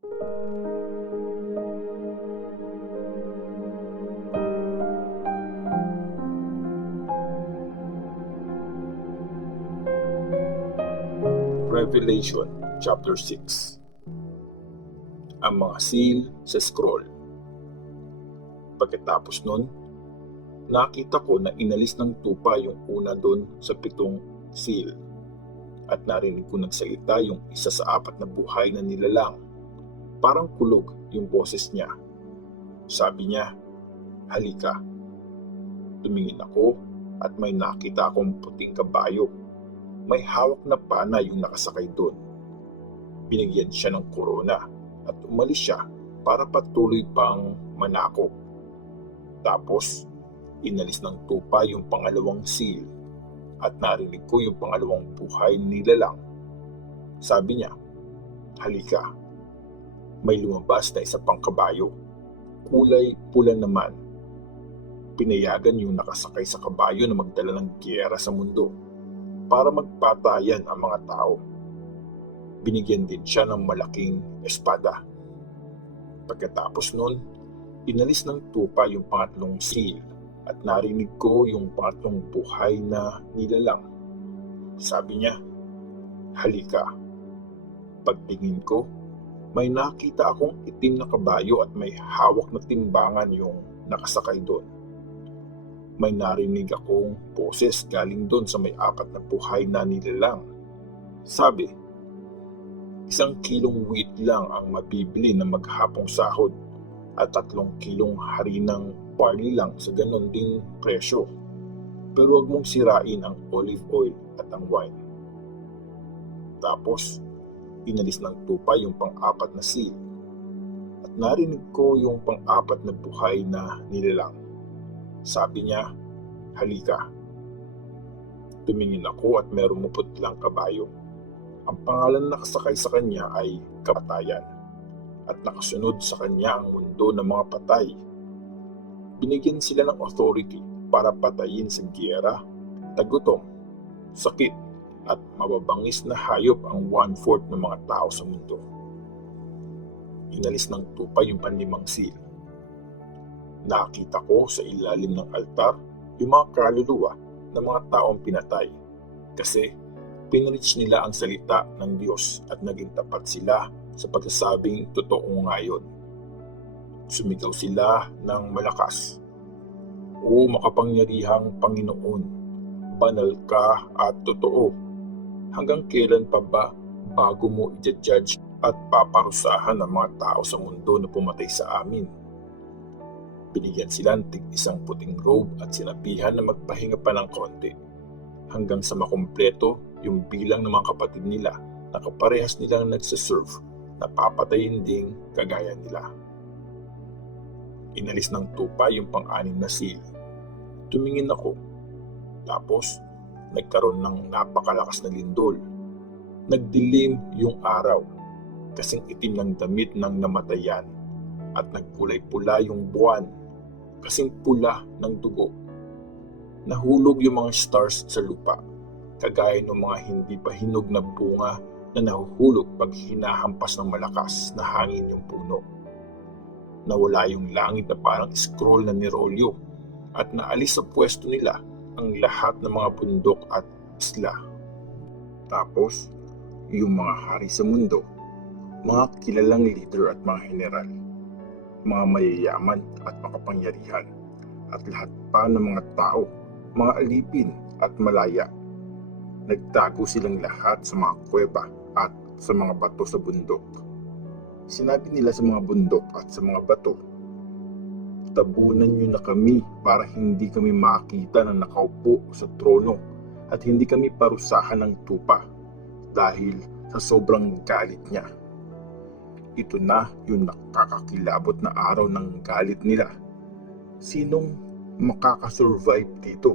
Revelation chapter 6. Ang mga seal sa scroll. Pagkatapos nun, nakita ko na inalis ng tupa yung una doon sa 7 seal, at narinig ko nagsalita yung isa sa 4 na buhay na nilalang. Parang kulog yung boses niya. Sabi niya, "Halika." Tumingin ako at may nakita akong puting kabayo. May hawak na pana yung nakasakay doon. Binigyan siya ng korona at umalis siya para patuloy pang manakop. Tapos, inalis ng tupa yung pangalawang seal at narinig ko yung pangalawang buhay nilalang. Sabi niya, "Halika." May lumabas na isa pang kabayo. Kulay pula naman. Pinayagan yung nakasakay sa kabayo na magdala ng giyera sa mundo para magpatayan ang mga tao. Binigyan din siya ng malaking espada. Pagkatapos nun, inalis ng tupa yung pangatlong seal at narinig ko yung pangatlong buhay na nilalang. Sabi niya, "Halika." Pagtingin ko, may nakita akong itim na kabayo at may hawak na timbangan yung nakasakay doon. May narinig akong boses galing doon sa may 4 na buhay na nilalang. Sabi, 1 kilong wheat lang ang mabibili na maghapong sahod at 3 kilong harinang barley lang sa ganon ding presyo. Pero huwag mong sirain ang olive oil at ang wine. Tapos, inalis ng tupa yung pang-4 na seal at narinig ko yung pang-4 na buhay na nilalang. Sabi niya, "Halika." Tumingin ako at merong maputlang kabayo. Ang pangalan na nakasakay sa kanya ay Kamatayan at nakasunod sa kanya ang mundo ng mga patay. Binigyan sila ng authority para patayin sa giyera, tagutom, sakit at mababangis na hayop ang 1/4 ng mga tao sa mundo. Inalis ng tupa yung panlimang seal. Nakita ko sa ilalim ng altar yung mga kaluluwa ng mga taong pinatay kasi pinreach nila ang salita ng Diyos at naging tapat sila sa pagsasabing totoo nga yun. Sumigaw sila ng malakas, "O makapangyarihang Panginoon, banal ka at totoo. Hanggang kailan pa ba bago mo i-judge at paparusahan ang mga tao sa mundo na pumatay sa amin?" Binigyan sila ng tig-isang puting robe at sinabihan na magpahinga pa ng konti hanggang sa makumpleto yung bilang ng mga kapatid nila na kaparehas nilang nagsaserve na papatayin ding kagaya nila. Inalis ng tupa yung pang-6 na seal. Tumingin ako. Tapos, nagkaroon ng napakalakas na lindol. Nagdilim yung araw, kasing itim ng damit ng namatayan at nagkulay pula yung buwan, kasing pula ng dugo. Nahulog yung mga stars sa lupa, kagaya ng mga hindi pa hinog na bunga na nahuhulog pag hinahampas ng malakas na hangin yung puno. Nawala yung langit na parang scroll na nirolyo at naalis sa pwesto nila ang lahat ng mga bundok at isla. Tapos, yung mga hari sa mundo, mga kilalang leader at mga general, mga mayayaman at makapangyarihan, at lahat pa ng mga tao, mga alipin at malaya. Nagtago silang lahat sa mga kuweba at sa mga bato sa bundok. Sinabi nila sa mga bundok at sa mga bato, "Tabunan niyo na kami para hindi kami makita na nakaupo sa trono at hindi kami parusahan ng tupa dahil sa sobrang galit niya. Ito na yung nakakakilabot na araw ng galit nila. Sinong makakasurvive dito?"